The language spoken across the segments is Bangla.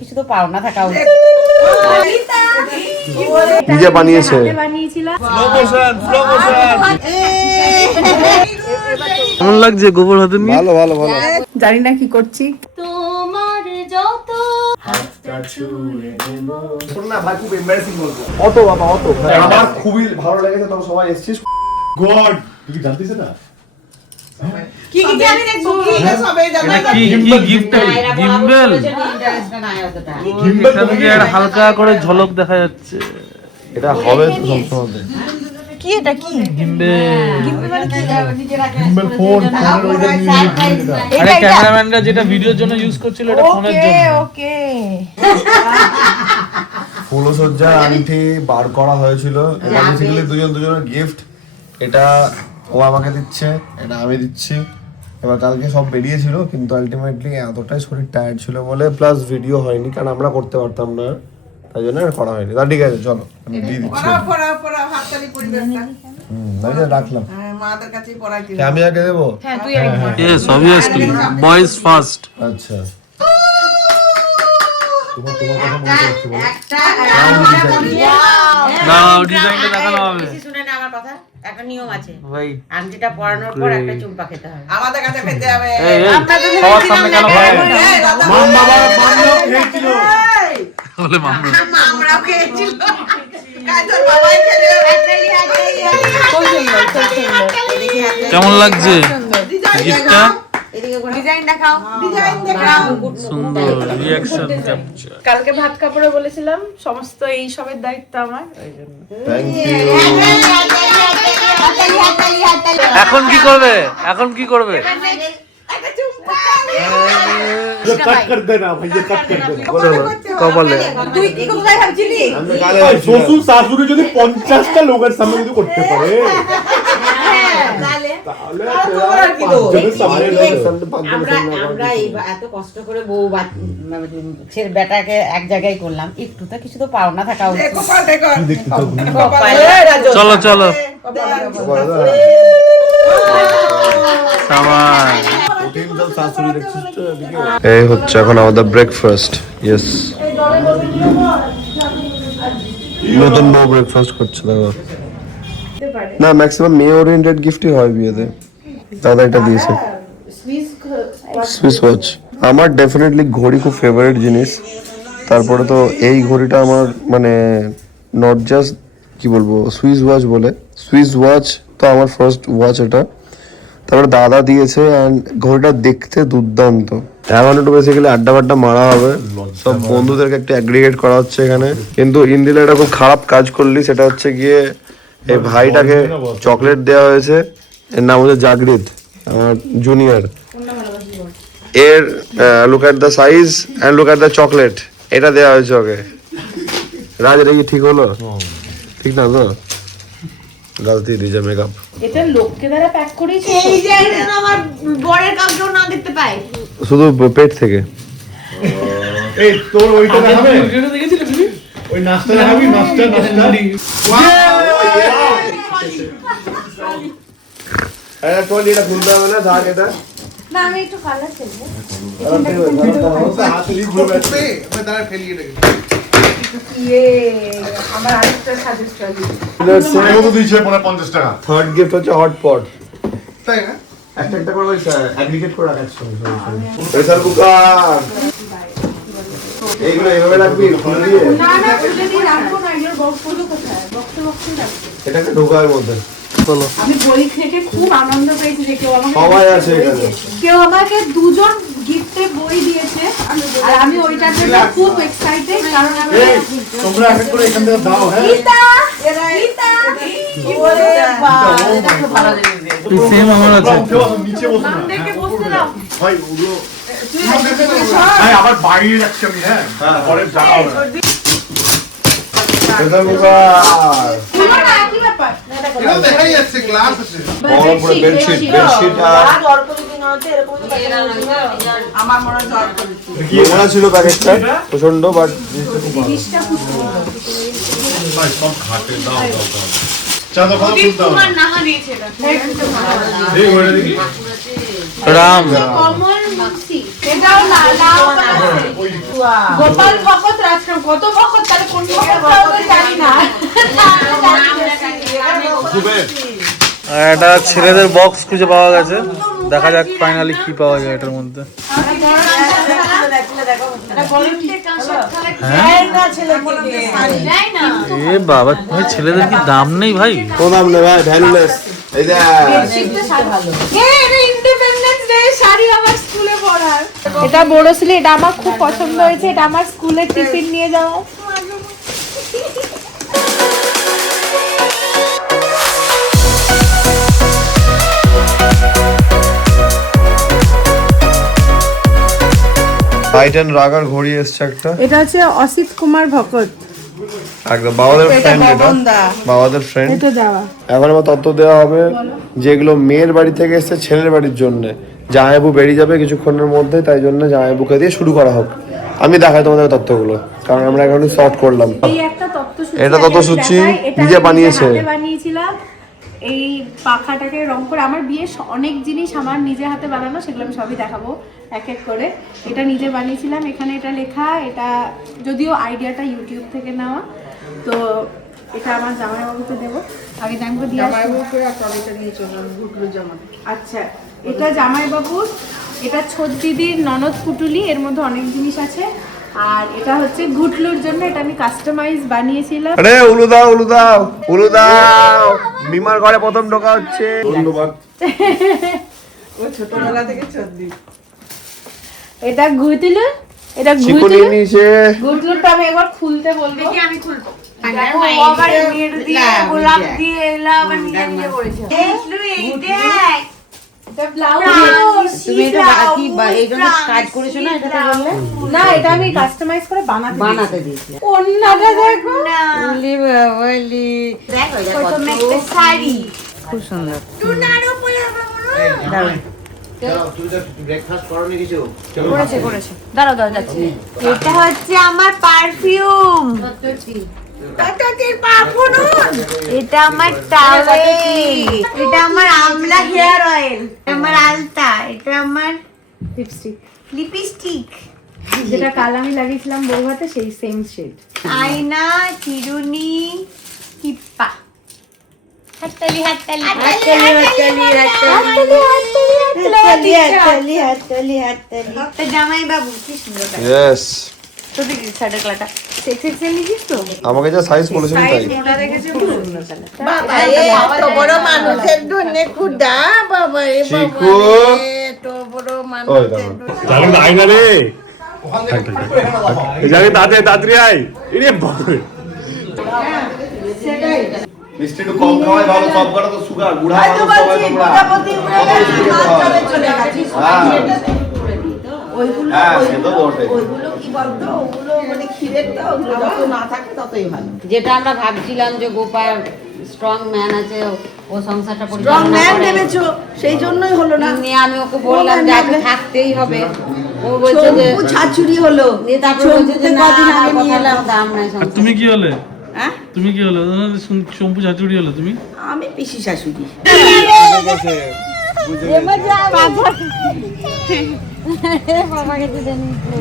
কিছু তো পাও না থাকা নিজে বানিয়েছে। কেমন লাগছে গোবর হাতে নিয়ে? ভালো ভালো ভালো। জানি না কি করছি। তোমার যত অত বাবা অত আমার খুবই ভালো লেগেছে, তোমরা সবাই এসেছিস। গড তুই কি জানতিস না? কি কি আমি দেখবো কি সবে জানা কি গিফট? গিম্বেল। এখান থেকে একটা হালকা করে ঝলক দেখা যাচ্ছে। এটা হবে তো সবসময়। কি এটা কি গিম্বেল। গিম্বল ফোন ফোনের ওইটা নিয়ে আরে ক্যামেরাম্যানরা যেটা ভিডিওর জন্য ইউজ করছিল এটা ফোনের জন্য। ওকে ফুলসজ্জা আংটি বার করা হয়েছিল। এটা বেসিক্যালি দুজনের গিফট। এটা ও আমাকে দিচ্ছে, এটা আমি দিচ্ছি। এবার কালকে সব বেরিয়েছিল, কিন্তু আলটিমেটলি এতটাই শরীর টায়ার্ড ছিল বলে প্লাস ভিডিও হয়নি, কারণ আমরা করতে পারতাম না, তাই জন্য আর করা হয়নি। তা ঠিক আছে, চলো আমি দিয়ে দিচ্ছি। রাখলাম। মাদের কাছেই পড়াইতে আমি আগে দেবো? হ্যাঁ তুই একবার ইয়েস অবভিয়াসলি বয়েজ ফার্স্ট। আচ্ছা তোমার কথা মনে হচ্ছে বলো। দাও ডিজাইনটা দেখানো হবে। শুনে না আমার কথা, একটা নিয়ম আছে, ভাই আংটিটা পরানোর পর একটা চুম্পা খেতে হবে। আমাদের কাছে খেতে হবে। এই সবার সামনে কেন ভাই মাম বাবা মামলা খেয়েছিল বলে মামলা আমরাও খেয়েছিল। কাজল বাবাই খেলে কেমন লাগছে গিফটটা? ডিজাইন দেখাও, ডিজাইন দেখাও। সুন্দর রিঅ্যাকশন ক্যাপচার। কালকে ভাত কাপড়ে বলেছিলাম সমস্ত এই সবের দায়িত্ব আমার, ওই জন্য। Thank you. এখন কি করবে? এখন কি করবে? ये कट कर देना भैया, कट कर देना। কপালে তুই কি কোথায় ভাবছিলি? আর শ্বশুর শাশুড়ি যদি 50টা লোকের সামনে যদি করতে পারে তাহলে তাহলে আর কি দোষ? পাঁচজনের সামনে আমরা এই এত কষ্ট করে বউ ছেলে বেটাকে এক জায়গায় করলাম, একটু তো কিছু তো পাও না থাকা উচিত। কপাল দেখো। চলো চলো সাবাস। এই হচ্ছে এখন আমাদের ব্রেকফাস্ট। ইয়েস, নতুন বউ ব্রেকফাস্ট করছে। দেখো না, ম্যাক্সিমাম মেয়ে ওরিয়েন্টেড গিফটই হয় বিয়েতে। দাদা এটা দিয়েছে সুইস ওয়াচ। আমার ডেফিনেটলি ঘড়ি খুব ফেভারিট জিনিস। তারপরে তো এই ঘড়িটা আমার মানে নট জাস্ট কি বলবো সুইস ওয়াচ বলে, সুইস ওয়াচ তো আমার ফার্স্ট ওয়াচ এটা। তারপরে দাদা দিয়েছে, অ্যান্ড ঘড়িটা দেখতে দুর্দান্ত। এখন একটু বেসিক্যালি আড্ডা বাড্ডা মারা হবে, সব বন্ধুদেরকে একটু অ্যাগ্রিগেট করা হচ্ছে এখানে। কিন্তু ইন্দিলা একটা খুব খারাপ কাজ করলি, সেটা হচ্ছে গিয়ে এই ভাইটাকে চকলেট দেওয়া হয়েছে, এর নাম হচ্ছে জাগরিত, আমার জুনিয়র। এর look at the size and look at the chocolate, এটা দেওয়া হয়েছে ওকে। রাজ, এটা কি ঠিক হলো? ঠিক না তো? গালতি দিয়েছে মেকআপ। এটা লোককে দ্বারা প্যাক করেছে। এই যে আমার বরের কাউকেও না দেখতে পাই। শুধু পেট থেকে। এই তোর ওইটা দেখাবে, ওই নাস্তা দেখাবি, নাস্তা এটা খুলতে হবে না, থাক এটা। না আমি একটু কালার খেলবো। আমার আরেকটা সাজেশন দিয়েছে 50 টাকা। থার্ড গিফট হচ্ছে হটপট। তাই না? একটা একটা করে অ্যাগ্রিগেট করে রাখার সঙ্গে প্রেসার কুকার। এইগুলো এইভাবে রাখবি খুলে দিয়ে? না না খুলে দিয়ে রাখবো না, এর বক্সগুলো কোথায়? বক্সে রাখবো। এটাকে ঢোকার মধ্যে আমি বই থেকে খুব আনন্দ পেয়েছি যে কেউ আমাকে সবাই আছে এখানে। কেউ আমাকে দুজন গিফটে বই দিয়েছে, আর আমি ওইটার জন্য খুব এক্সাইটেড, কারণ আমি তোমরা এক করে এখান থেকে দাও। হ্যাঁ গীতা গীতা ওরে বাবা দেখো ভালো লেগেছে। সেম আমার আছে। নিচে বসো না। দেখে বসতে দাও। ভাই ওগুলো ভাই আবার বাইরে যাচ্ছি আমি। হ্যাঁ পরের জায়গা হবে। প্রেসার কুকার, কি ব্যাপার? এটা দেখাই যাচ্ছে গ্লাস আছে। বড় বড় বেডশিট, বেডশিট আর আমার মনে হয় জ্বর করেছে। নোংরা ছিল প্যাকেটটা প্রচন্ড, বাট জিনিসটা খুব ভাই সব ঘাটে দাও দাও দাও। চাঁদা কত উদিত তুলতে হবে কুমার নামা দিয়েছে এটা। এই ওইটা দেখি রাম কমল মুন্সি। এটাও না লাউ গোপাল ভগত রাজরাম কত ভগত তাহলে কোন ভগত তো জানি না আর একটা ছেলেদের বক্স খুঁজে পাওয়া গেছে, দেখা যাক ফাইনালি কি পাওয়া যায় এটার মধ্যে। তাই না? এ বাবা ভাই, ছেলেদের কি দাম নেই ভাই? কোন দাম নেই ভাই, ভ্যালুলেস। এই যে ইন্ডিপেন্ডেন্স ডে শাড়ি আমার স্কুলে পরার এটা বড় ছিল, এটা আমার খুব পছন্দ হয়েছে, এটা আমার স্কুলের টিফিন নিয়ে যাও। হাইট এন্ড রাগার ঘড়ি এসছে একটা, এটা হচ্ছে অসিত কুমার ভকত, একদম বাবাদের ফ্রেন্ড, এটা বাবাদের ফ্রেন্ড। এটা দেওয়া এখন আমার তথ্য দেওয়া হবে যেগুলো মেয়ের বাড়ি থেকে এসছে ছেলের বাড়ির জন্য। জামাইবু বেরিয়ে যাবে কিছুক্ষণের মধ্যে, তাই জন্য জামাইবুকে দিয়ে শুরু করা হোক। আমি দেখাই তোমাদের তথ্যগুলো, কারণ আমরা এখন শর্ট করলাম। এই একটা তত্ত্বসূচি, এটা তত্ত্বসূচি নিজে বানিয়েছে। হাতে বানিয়েছিলাম এই পাখাটাকে রং করে। আমার বিয়ে অনেক জিনিস আমার নিজে হাতে বানানো, সেগুলো আমি সবই দেখাবো এক এক করে। এটা নিজে বানিয়েছিলাম, এখানে এটা লেখা, এটা যদিও আইডিয়াটা ইউটিউব থেকে নেওয়া। তো এটা আমার জামাইবাবুকে দেবো, আগে জামাইবাবু দিয়ে আচ্ছা, এটা জামাইবাবুর, এটা ছোট দিদির ননদ পুটুলি, এর মধ্যে অনেক জিনিস আছে। আর এটা হচ্ছে গুটলুর জন্য, এটা আমি কাস্টমাইজ বানিয়েছিলাম। আরে উলু দাও, উলু দাও, উলু দাও। মিমার ঘরে প্রথম ঢোকা হচ্ছে। ধন্যবাদ। এটা গুটলু, এটা চিকুনি গুটলু, নিচে। গুটলুটা আমি একবার খুলতে বলবো। দেখি আমি খুলবো। দেখো, ও আবার নেট দিয়ে, গোলাপ দিয়ে, এলা আবার নিজে নিজে করেছে। দেখলু এই দেখ। এটা ব্লাউজ। তুমি এটা এই জন্য কাজ করেছো না, এটা তো বললে না, এটা আমি কাস্টমাইজ করে বানাতে দিয়েছি। অন্যটা দেখো, বলি বলি দেখ ওই তো একটা শাড়ি। খুব সুন্দর। টুনারও পরে আমরা মনে হয়। চলো তুই তো ব্রেকফাস্ট করনি কিছু? করেছে। দাঁড়াও যাচ্ছি। এটা হচ্ছে আমার পারফিউম। তাতাতির পারফিউম। এটা আমার টাওয়েল। এটা আমার আমলা হেয়ার অয়েল। আমার আলতা। এটা আমার লিপস্টিক, লিপস্টিক। যেটা কাল আমি লাগিয়েছিলাম বৌভাতে, সেই সেম শেড। আয়না, চিরুনি, টিপ্পা। হাততালি হাততালি হাততালি হাততালি হাততালি হাততালি। তো জামাই বাবু কি সুন্দর। ইয়েস। তো দেখি সাইডের কালারটা। সেক্সি লিখিস তো? আমাকে যা সাইজ বলেছেন তাই। ওটা দেখেছি খুব সুন্দর কালার। বাবা এত বড় মানুষের জন্য খুদা, বাবা এ চিকু। এত বড় ওই মানুষের দেখো। তাহলে আইনা রে জানি তাড়াতাড়ি আয়। এরে বাবা মিষ্টি একটু কম খাওয়াই ভালো, সব কটা তো সুগার, বুড়া মানুষ সবাই তোমরা। হ্যাঁ, সে তো বটে। যেটা আমরা ভাবছিলাম যে গোপাল স্ট্রং ম্যান আছে, ও সংসারটা স্ট্রং ম্যান ভেবেছো, সেই জন্যই হলো না। নিয়ে আমি ওকে বললাম যে আগে থাকতেই হবে। ও বলছে যে চম্পু ছাচুরি হলো। নিয়ে তারপর বলছে যে না, কদিন আগে নিয়ে কথার এলাম। কোনো দাম নাই আর সংসারে। তুমি কি হলে? হ্যাঁ, তুমি কি হলো? শম্পু ঝাঁচুড়ি হলো তুমি? আমি পিসি শাশুড়ি।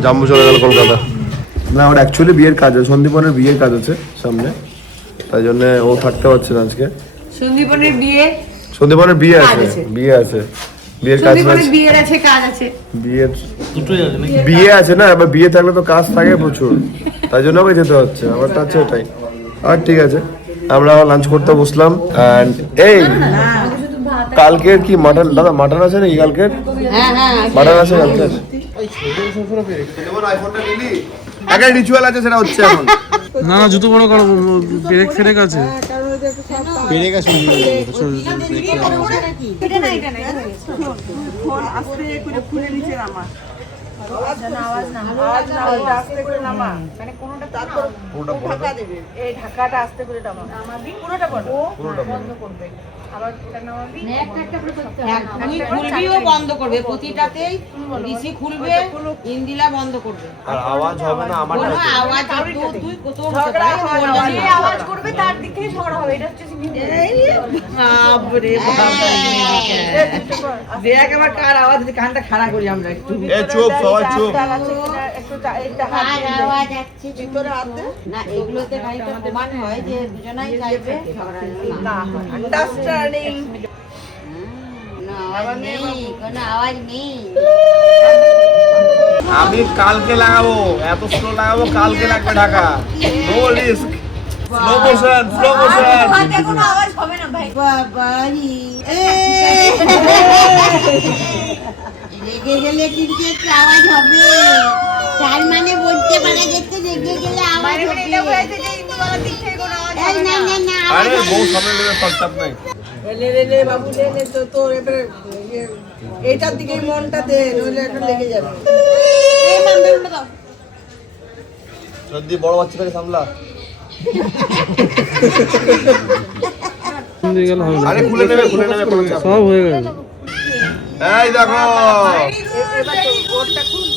জাম্বু চলে গেল কলকাতা। না, ওর অ্যাকচুয়ালি বিয়ের কাজ আছে, সন্দীপনের বিয়ের কাজ আছে সামনে, তাই জন্য ও থাকতে পারছে না আজকে। সন্দীপনের বিয়ে, সন্দীপনের বিয়ে আছে, বিয়ে আছে, বিয়ের কাজ আছে, বিয়ের আছে, কাজ আছে। বিয়ের দুটোই আছে নাকি? বিয়ে আছে না, আবার বিয়ে থাকলে তো কাজ থাকে প্রচুর, তাই জন্য ওকে যেতে হচ্ছে। আমারটা হচ্ছে এটাই। আর ঠিক আছে, আমরা লাঞ্চ করতে বসলাম। অ্যান্ড এই কালকের কি মাটন, দাদা মাটন আছে নাকি কালকের? হ্যাঁ হ্যাঁ মাটন আছে কালকের? একটা রিচুয়াল আছে, সেটা হচ্ছে এখন। না না, জুতো বড় করো, ব্রেক ফেরেক আছে। ঢাকাটা আস্তে করে নামা, পুরোটা বন্ধ করবে। আবার ওটা নামাবি তুই খুলবিও বন্ধ করবে, প্রতিটাতেই ঋষি খুলবে, ইন্দিলা বন্ধ করবে। আর আওয়াজ হবে না আমার কোনো আওয়াজ তুই কত যে আওয়াজ করবে তার দিক থেকে ঝগড়া হবে, এটা হচ্ছে বাপরে দেখ আবার কার আওয়াজ, কানটা খাড়া করি আমরা একটু। এ চুপ, সবাই চুপ। আওয়াজ আসছে ভিতরে আছে না, এগুলোতে খানিকটা প্রমাণ হয় যে দুজনাই চাইবে ঝগড়া না হয়। আন্ডারস্ট্যান্ডিং। কোনো আওয়াজ নেই, কোনো আওয়াজ নেই। আমি কালকে লাগাবো, এত স্লো লাগাবো, কালকে লাগবে Dhaka. No risk, slow motion, slow motion. কোনো আওয়াজ হবে না ভাই। বাবারি রেগে গেলে কিন্তু একটু আওয়াজ হবে, তার মানে বলতে পারা যাচ্ছে রেগে গেলে আওয়াজ হবে। এই না না না, আরে বউ সামনে লেগে সব নাই। লে লে লে বাবু লে লে, তো তোর এবারে এইটার দিকেই মনটা দে, নইলে একটা লেগে যাবে। যদি বড় বাচ্চাটাকে সামলা। আরে খুলে নেবে, খুলে নেবে, কোনো চাপ সব হয়ে গেল। এই দেখো, এবার তো ওরটা খুল।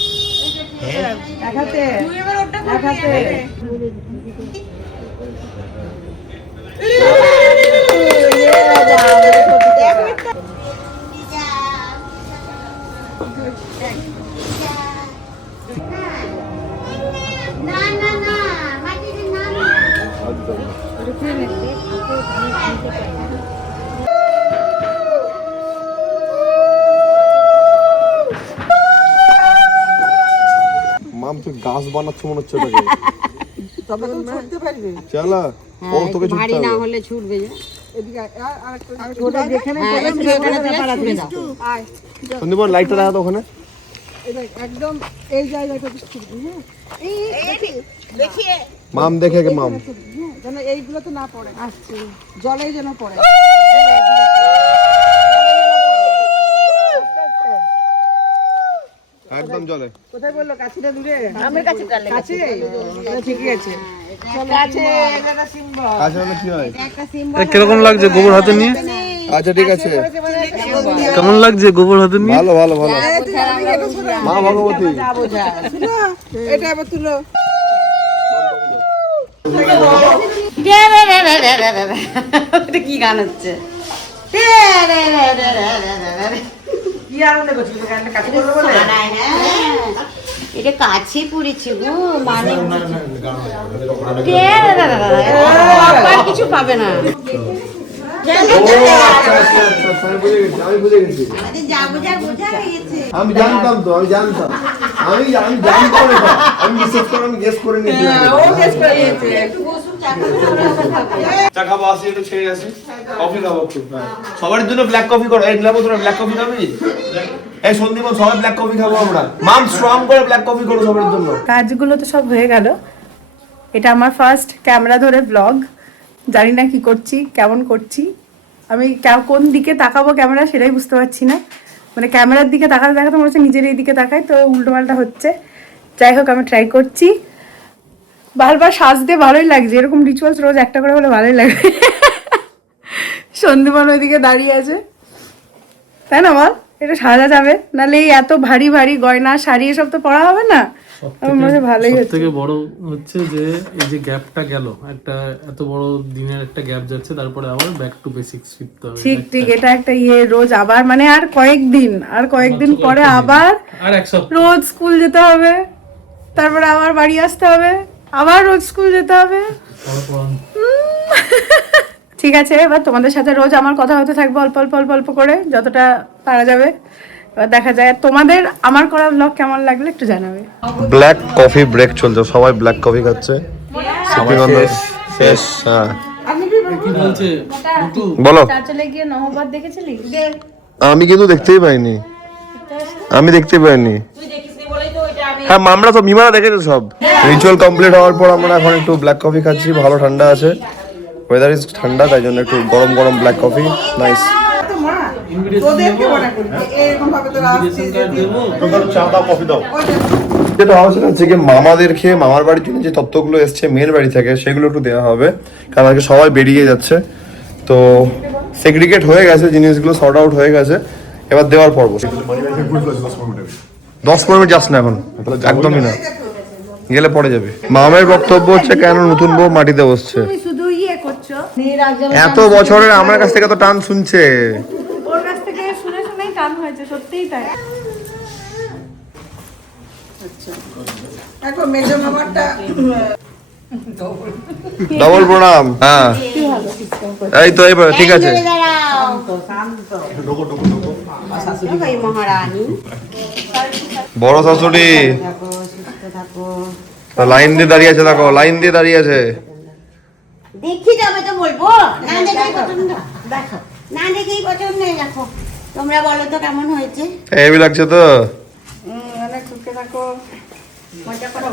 এক হাতে, এক হাতে। না না না মাটিতে না না। মাম তুই গাছ বানাচ্ছ মনে হচ্ছে ওটাকে। তবে তুমি ছুটতে পারবে। চালা ও তোকে ছুটতে ভারী না হবে। হলে ছুটবে যে। এদিকে ওটা যেখানে হ্যাঁ, পড়েছে একটু এখানে ওখানে পাড়া পাড়া তুলে দাও। আয় সন্দীপন লাইটটা দেখা তো ওখানে। এটা একদম এই জায়গাটা ছুটবি, হ্যাঁ দেখিয়ে মাম দেখে কে মাম। হ্যাঁ, যেন এইগুলো তো না পড়ে, আসছে জলেই যেন পড়ে। একদম জলে। কোথায় বললো কাছিটা দূরে? আমার কাছে কাছে ঠিকই আছে। কাছে এটা সিম্বল। কাছে হলে কি হয়? একটা সিম্বল। কিরকম লাগছে গোবর হাতে নিয়ে? আচ্ছা ঠিক আছে। কেমন লাগছে গোবর হাতে নিয়ে? ভালো ভালো ভালো। মা ভগবতী। এটা এবার তুলো। এটা কি গান হচ্ছে? কি আনন্দ করছিস? গানটা কাছে বললো বলে? এটা কাছে পড়েছে গো, মানে আর কিছু পাবে না। আমি বুঝে গেছি। যা বোঝা বোঝা গেছে। আমি জানতাম তো, আমি জানতাম। আমি জানতাম এটা। আমি বিশ্বাস করে আমি গেস করে নিয়েছিলাম। ও গেস করে নিয়েছে। চা খাবো, আসি একটু ছেড়ে আসি, কফি খাবো একটু। সবার জন্য ব্ল্যাক কফি করো। এই গ্লাবো, তোরা ব্ল্যাক কফি খাবি? এই সন্দীপন, সবাই ব্ল্যাক কফি খাবো আমরা। মাম স্ট্রং করে ব্ল্যাক কফি করো সবার জন্য। কাজগুলো তো সব হয়ে গেল। এটা আমার ফার্স্ট ক্যামেরা ধরে ব্লগ। জানি না কি করছি, কেমন করছি। আমি কোন দিকে তাকাবো ক্যামেরা সেটাই বুঝতে পারছি না। মানে ক্যামেরার দিকে তাকাতে তাকাতে মনে হচ্ছে নিজের এই দিকে তাকাই, তো উল্টোপাল্টা হচ্ছে। যাই হোক, আমি ট্রাই করছি। বারবার সাজতে ভালোই লাগছে, এরকম রিচুয়ালস রোজ একটা করে হলে ভালোই লাগে। সন্দীপন ওইদিকে দাঁড়িয়ে আছে, তাই না বল? এটা সাজা যাবে, নাহলে এই এত ভারী ভারী গয়না শাড়ি এসব তো পরা হবে না। আমার মনে হয় ভালোই হচ্ছে। সবথেকে বড় হচ্ছে যে এই যে গ্যাপটা গেল, একটা এত বড় দিনের একটা গ্যাপ যাচ্ছে, তারপরে আবার ব্যাক টু বেসিক্স ফিরতে হবে। ঠিক ঠিক, এটা একটা রোজ আবার মানে আর কয়েকদিন পরে আবার আর এক সপ্তাহ রোজ স্কুল যেতে হবে, তারপরে আবার বাড়ি আসতে হবে, আবার রোজ স্কুল যেতে হবে। ঠিক আছে, এবার তোমাদের সাথে রোজ আমার কথা হতে থাকবে, অল্প অল্প অল্প অল্প করে, যতটা পারা যাবে। এবার দেখা যায় তোমাদের আমার করা ব্লগ কেমন লাগলে একটু জানাবে। ব্ল্যাক কফি ব্রেক চলছে, সবাই ব্ল্যাক কফি খাচ্ছে। সিপিং অন দ্য শেষ। হ্যাঁ কি বলছে বলো। চলে গিয়ে নহবত দেখেছিলি? আমি কিন্তু দেখতেই পাইনি, আমি দেখতেই পাইনি। হ্যাঁ আমরা তো মিমারা দেখেছো সব। রিচুয়াল কমপ্লিট হওয়ার পর আমরা এখন একটু ব্ল্যাক কফি খাচ্ছি। ভালো ঠান্ডা আছে, ওয়েদার ইজ ঠান্ডা, তাই জন্য একটু গরম গরম ব্ল্যাক কফি। নাইস। তোদেরকে মনে করি এরকম ভাবে তোরা আসছিস। চা দাও, কফি দাও। যেটা হচ্ছে না, যে মামাদেরকে মামার বাড়ির জন্য যে তত্ত্বগুলো এসছে মেয়ের বাড়ি থেকে, সেগুলো একটু দেওয়া হবে, কারণ আজকে সবাই বেরিয়ে যাচ্ছে। তো সেগ্রিগেট হয়ে গেছে, জিনিসগুলো সর্ট আউট হয়ে গেছে, এবার দেওয়ার পর্ব। 10-15 মিনিট যাস না এখন, একদমই না, গেলে পড়ে যাবে। মামের বক্তব্য হচ্ছে কেন নতুন বউ মাটিতে বসছে। তুমি শুধু ইয়ে করছো, এত বছরের আমার কাছ থেকে তো টান শুনছে। ওর কাছ থেকে শুনে শুনেই কান হয়েছে, সত্যিই তাই। দেখো মেজো মামারটা ডবল প্রণাম। হ্যাঁ এই তো এবার ঠিক আছে। এই মহারানী বড় শাশুড়ি থাকো, সুস্থ থাকো। লাইন দিয়ে দাঁড়িয়ে আছে, দেখো লাইন দিয়ে দাঁড়িয়ে আছে। দেখি যাবে তো বলবো, না দেখেই পছন্দ, দেখো না দেখেই পছন্দ, দেখো তোমরা বলো তো কেমন হয়েছে। হেভি লাগছে তো। অনেক সুখে থাকো, মজা করো।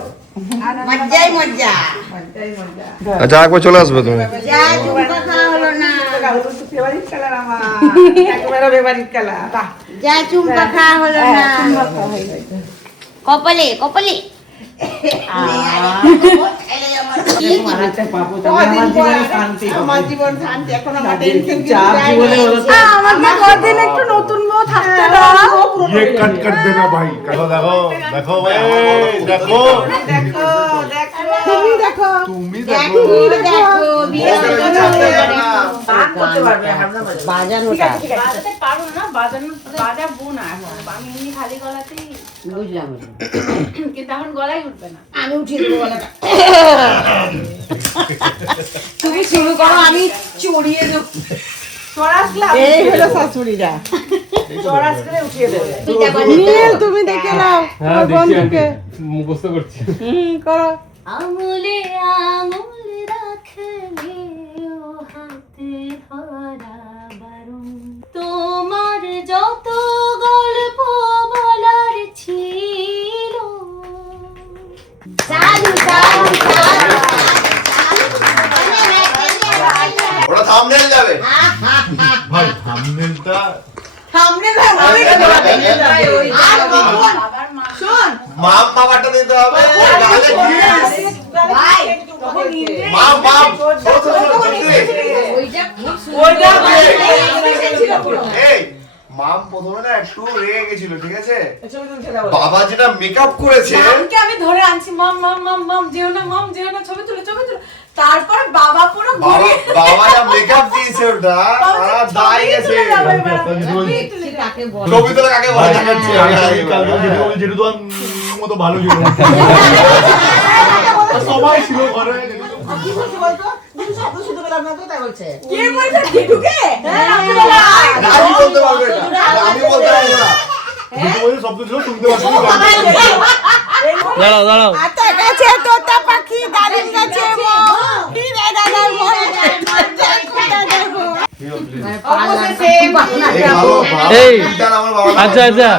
মজ্জাই মজ্জা। আচ্ছা একবার চলে আসবে তুমি। যা চুমকা খাওয়া হলো না, ফেভারিট কালার আমার, একেবারে ফেভারিট কালার। যা চুমকা খাওয়া হলো না। কপালে কপালে আমার জীবন শান্তি, এখন আমার টেনশন আমাকে কদিন একটু নতুন বউ থাকতে দাও। ये कट कर देना भाई। देखो देखो देखो भाई, देखो দেখো দেখো, তুমি দেখো, तुम ही দেখো देखो। দেখো বিয়ে করতে পারবে বাজানোটা বাজাতে পারবো না, বাজাবো না এখন, আমি এমনি খালি গলাতেই, বুঝলাম। কিন্তু এখন গলায় উঠবে না। আমি উঠিয়ে দেবো গলাটা। তুমি শুরু করো, আমি চড়িয়ে দেবো। এই হলো শাশুড়িরা, চড়াস করে উঠিয়ে দেবে। তুমি দেখে নাও তোমার বন্ধুকে, মুখস্থ করছি। করো। আঙুলে আঙুল রাখলে ও হাতে ধরা বারণ, তোমার যত গল্প বলার ছিল। সাধু সাধু ওরা থাম্বনেল যাবে। भाई থাম্বনেলটা সামনে দাও, আমি আর কখন শোন মাম বাবাটা দিতে হবে, গালে কিস। ভাই তখন মাম মাম ছোট ছোট ওইটা ছিল পুরো। এই মাম প্রথমে না একটু রেগে গেছিল, ঠিক আছে? ছবি তুলছে দাও। বাবা যেটা মেকআপ করেছে, মামকে আমি ধরে আনছি, মাম মাম মাম মাম যেও না, মাম যেও না, ছবি তুলো ছবি তুলো। তারপরে বাবা পুরো বাবা বাবা যা মেকআপ দিয়েছে ওটা সারা দাই গেছে। কাকে বল ছবি তোলা কাকে বলে দেখাচ্ছে। যেটা তো মতো ভালো ছিল, সবাই ছিল ঘরে। কি বলছে বলতো? তুমি শব্দ শুনতে পেলাম না তো, তাই বলছে। কে বলছে ঢিঢুকে? রাজি বলতে পারবে না, আমি বলতে পারবো না। শব্দ ছিল শুনতে পাচ্ছি। দাঁড়াও দাঁড়াও, আতা গাছে তোতা পাখি, দারুণ গাছে মো, হিরে দাদার মন, এই ভালো এই ভালো আমার বাবা। আচ্ছা আচ্ছা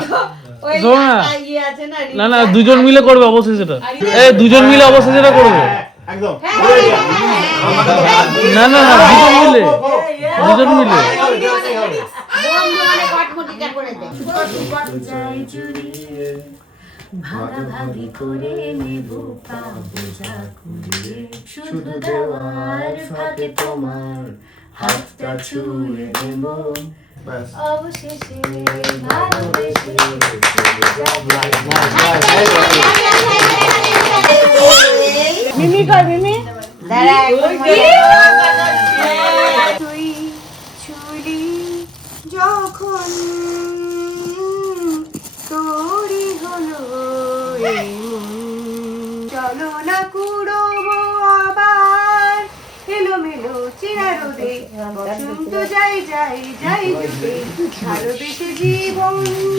শোনো না, না না দুজন মিলে করবে অবশ্যই সেটা, এই দুজন মিলে অবশ্যই সেটা করবে। একদম না না না দুজন মিলে, দুজন মিলে। ভাগাভাগি করে নেব পাবো যা করে, শুধু দেওয়ার ফাঁকে তোমার হাতটা ছুঁয়ে নেব, অবশেষে ভালোবেসে মিমি কর মিমি। তুই ছুরি যখন তোরই হলো এই মন, চলো না কুড়োবো আবার এলোমেলো চেরা রোদে, বসন্ত যাই যাই যাই যুগে, ভালোবেসে জীবন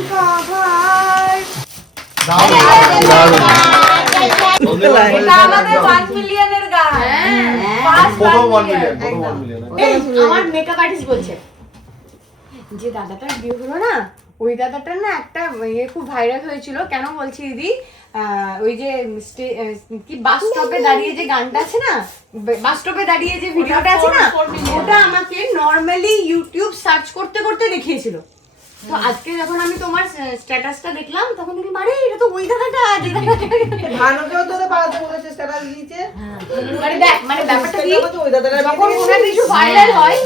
কাভার। এটা আমাদের 1 মিলিয়নের গান। প্রথম 1 মিলিয়ন, প্রথম 1 মিলিয়ন। আমার মেকআপ আর্টিস্ট বলছে যে দাদাটার বিয়ে হলো না, ওই দাদাটার না একটা ইয়ে খুব ভাইরাল হয়েছিল। কেন বলছি দিদি, ওই যে কি বাস স্টপে দাঁড়িয়ে যে গানটা আছে না, বাস স্টপে দাঁড়িয়ে যে ভিডিওটা আছে না, ওটা আমাকে নর্মালি ইউটিউব সার্চ করতে করতে দেখিয়েছিল। তো আজকে যখন আমি তোমার স্ট্যাটাসটা দেখলাম তখন দেখি আরে এটা তো ওই দাদাটা, যে দাদাটা। ভানুকেও তো বাড়াতে বলেছে, স্ট্যাটাস দিয়েছে। মানে দেখ মানে ব্যাপারটা কি যখন কোনো কিছু ভাইরাল হয়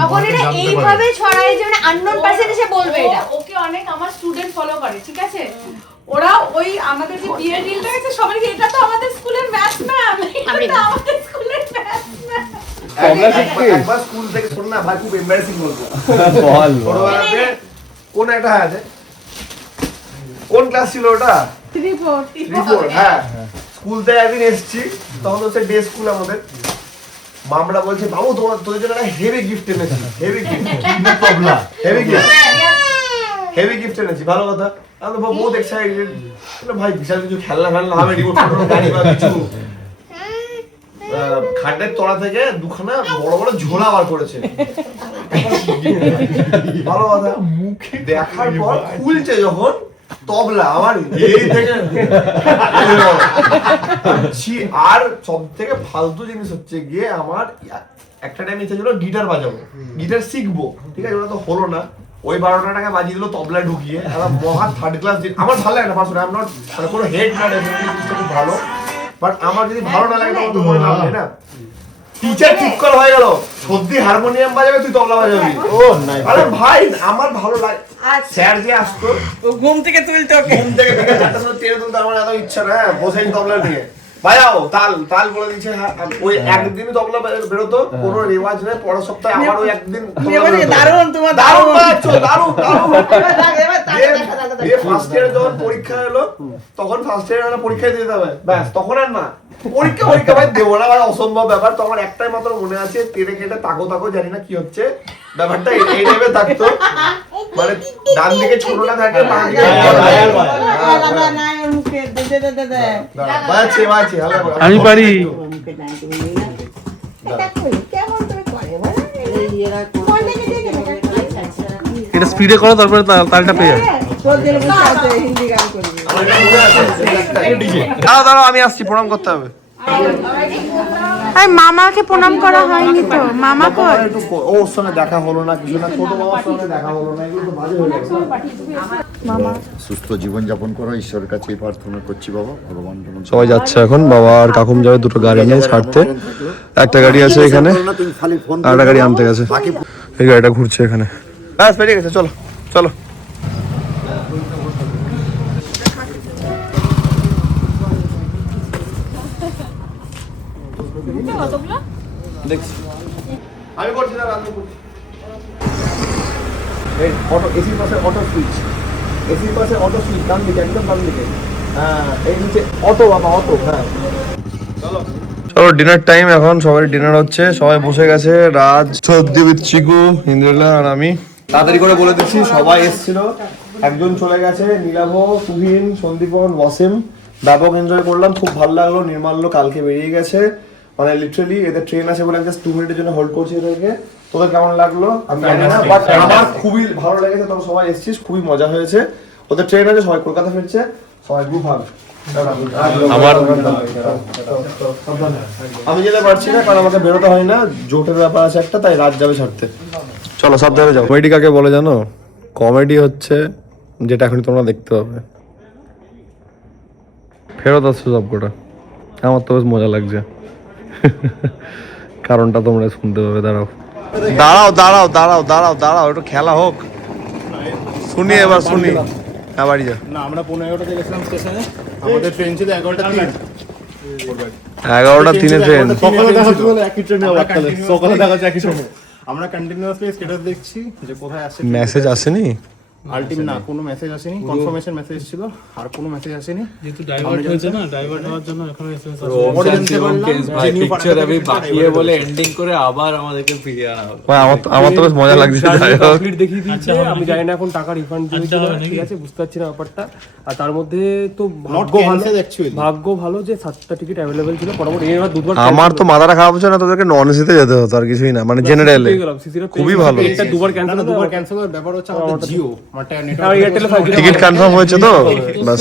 তখন এটা এইভাবে ছড়ায় যে মানে আননোন পারসন এসে বলবে এটা। ওকে অনেক আমার স্টুডেন্ট ফলো করে, ঠিক আছে? ওরা ওই আমাদের যে বিয়ের ডিলটা আছে সবাই এটা তো আমাদের স্কুলের ম্যাথ ম্যাম, এটা তো আমাদের স্কুলের ম্যাথ ম্যাম। একবার স্কুল থেকে শোন না ভাই, খুব এম্বারেসিং বলবো। ছোটবেলাতে কোন একটা আছে, কোন ক্লাস ছিল ওটা? 3-4 হ্যাঁ। স্কুল থেকে একদিন এসেছি, তখন হচ্ছে ডে স্কুল আমাদের। মামরা বলছে বাবু তোদের জন্য একটা হেভি গিফট এনেছি, heavy gift, heavy gift, heavy gift এনেছি। ভালো কথা, আমি তো বহুত এক্সাইটেড। ভাই বিশাল কিছু খেলনা হবে, রিমোট কন্ট্রোল গাড়ি বা কিছু। খাটের তলা থেকে দুখানা বড় বড় ঝোলা বার করেছে। ভালো কথা, মুখে দেখার পর খুলছে যখন তবলা, আমার এই থেকে আর সব থেকে ফালতু জিনিস হচ্ছে গিয়ে আমার একটা টাইম ইচ্ছা ছিল গিটার বাজাবো, গিটার শিখবো, ঠিক আছে? ওটা তো হলো না। ওই 12 টাকা বাজিয়ে দিল তবলায় ঢুকিয়ে। মহা থার্ড ক্লাস। আমার ভালো লাগে না পার্সোনালি, আই এম নট মানে কোনো হেড না, ডেফিনেটলি খুব ভালো, বাট আমার যদি ভালো না লাগে তখন তো মনে লাভ নেই না। টিচার ঠিক করা হয়ে গেল, সত্যি হারমোনিয়াম বাজাবে, তুই তবলা বাজাবি। ও নাই, আরে ভাই আমার ভালো লাগে। স্যার যে আসতো ঘুম থেকে তুলতে, ঘুম থেকে বিকেল 4টার সময় টেনে তুলতে আমার এত ইচ্ছা না, বসেই তবলা নিয়ে বাজাও, তাল তাল বলে দিচ্ছে। ওই একদিনই তবলা বেরোতো, কোনো রেওয়াজ নেই। পরের সপ্তাহে আবার ওই একদিন দারুণ তোমার দারুণ বাজাচ্ছো, দারুণ দারুণ। ফার্স্ট ইয়ারে যখন পরীক্ষা এলো, তখন ফার্স্ট ইয়ারে পরীক্ষা দিতে হবে, ব্যাস তখন আর না পরীক্ষা ভাই দেবো না ভাই, অসম্ভব ব্যাপার। তো আমার একটাই মাত্র মনে আছে, তেরে কেটে তাকো জানি না কি হচ্ছে ব্যাপারটা, এই টাইপে থাকতো। মানে ডান দিকে ছোটটা থাকে, বাঁ দিকে আমি পারি। এটা স্পিডে করো, তারপরে তালটা পেয়ে যাবে। দাঁড়াও আমি আসছি, প্রণাম করতে হবে। মামাকে প্রণাম করা হয়নি তো, মামা কই? ওর সঙ্গে দেখা হলো না, কিছু না, ছোট মামার সঙ্গে দেখা হলো না, এগুলো তো বাজে হয়ে গেল। মামা সুস্থ জীবন যাপন করো, ঈশ্বরের কাছে প্রার্থনা করছি বাবা, ভগবান যেমন সবাই যাচ্ছে এখন, বাবা আর কাকুম যাবে দুটো গাড়ি নিয়ে ছাড়তে। একটা গাড়ি আছে এখানে, আর একটা গাড়ি আনতে গেছে। এই গাড়িটা ঘুরছে এখানে। ব্যাস পেরিয়ে গেছে, চলো চলো। দেখছি আমি করছি না, রান্না করছি। এই অটো, এসির পাশে অটো সুইচ, এসির পাশে অটো সুইচ, ডান দিকে, একদম ডান দিকে। হ্যাঁ এই নিচে অটো, বাবা অটো। হ্যাঁ চলো চলো ডিনার টাইম এখন, সবাই ডিনার হচ্ছে, সবাই বসে গেছে। রাজ, সদ্যবিত, চিকু, ইন্দ্রিলা আর আমি। তাড়াতাড়ি করে বলে দিচ্ছি, সবাই এসেছিল, একজন চলে গেছে, নীলাভ, তুহিন, সন্দীপন, ওয়াসিম। ব্যাপক এনজয় করলাম, খুব ভালো লাগলো। নির্মাল্য কালকে বেরিয়ে গেছে, মানে লিটারালি এদের ট্রেন আছে বলে জাস্ট 2 মিনিটের জন্য হোল্ড করছি এদেরকে। তোদের কেমন লাগলো আমি জানি না, বাট আমার খুবই ভালো লেগেছে। তোরা সবাই এসেছিস, খুবই মজা হয়েছে। ওদের ট্রেন আছে, সবাই কলকাতা ফিরছে, সবাই খুব ভালো। আমি যেতে পারছি না, কারণ আমাকে বেরোতে হয় না, জোটের ব্যাপার আছে একটা, তাই রাত যাবে ছাড়তে। চলো সাবধানে যাও। কমেডি কাকে বলে জানো? কমেডি হচ্ছে যেটা এখন তোমরা দেখতে পাবে। ফেরত আসছো সবকটা, আমার তো বেশ মজা লাগছে। কারণটা তোমরা শুনতে পাবে। দাঁড়াও দাঁড়াও দাঁড়াও দাঁড়াও দাঁড়াও দাঁড়াও, একটু খেলা হোক, শুনি এবার শুনি। হ্যাঁ বাড়ি যা। না আমরা 15:11টাতে গেছিলাম স্টেশনে, আমাদের ট্রেন ছিল 11:03। 11:03 ট্রেন। সকালে দেখা হচ্ছে বলে একই ট্রেনে আবার সকালে দেখা হচ্ছে একই সময়। আমরা কন্টিনিউয়াসলি স্ট্যাটাস দেখছি যে কোথায় আসছে। মেসেজ আসেনি আলটিমেট না, কোনো মেসেজ আসেনি, কনফার্মেশন মেসেজ ছিল, আর কোনো মেসেজ আসেনি। যেহেতু ডাইভার্ট হয়েছে না, ডাইভার্ট হওয়ার জন্য এখন এসএমএস পিকচার আমি বাকিয়ে বলে এন্ডিং করে আবার আমাদেরকে ফিরিয়ে আনা হলো। ভাই, আমার তো বেশ মজা লাগছে। যাই হোক, কমপ্লিট দেখিয়ে দিয়েছে। আমি জানি না এখন টাকা রিফান্ড দিবে কিনা, ঠিক আছে বুঝতে পারছি না ব্যাপারটা। আর তার মধ্যে তো ভাগ্য ভালো যে 7টা টিকিট অ্যাভেলেবেল ছিল। পরবর্তী এবার দুবার আমার তো মাথাটা খারাপ হচ্ছে না, তোদেরকে নন এসিতে যেতে হতো, আর কিছুই না, মানে জেনারেলে খুবই ভালো। এটা দুবার ক্যান্সেল, দুবার ক্যান্সেল হওয়ার ব্যাপার হচ্ছে আমাদের জিও, মানে টিকিট কনফার্ম হয়েছে তো, বাস।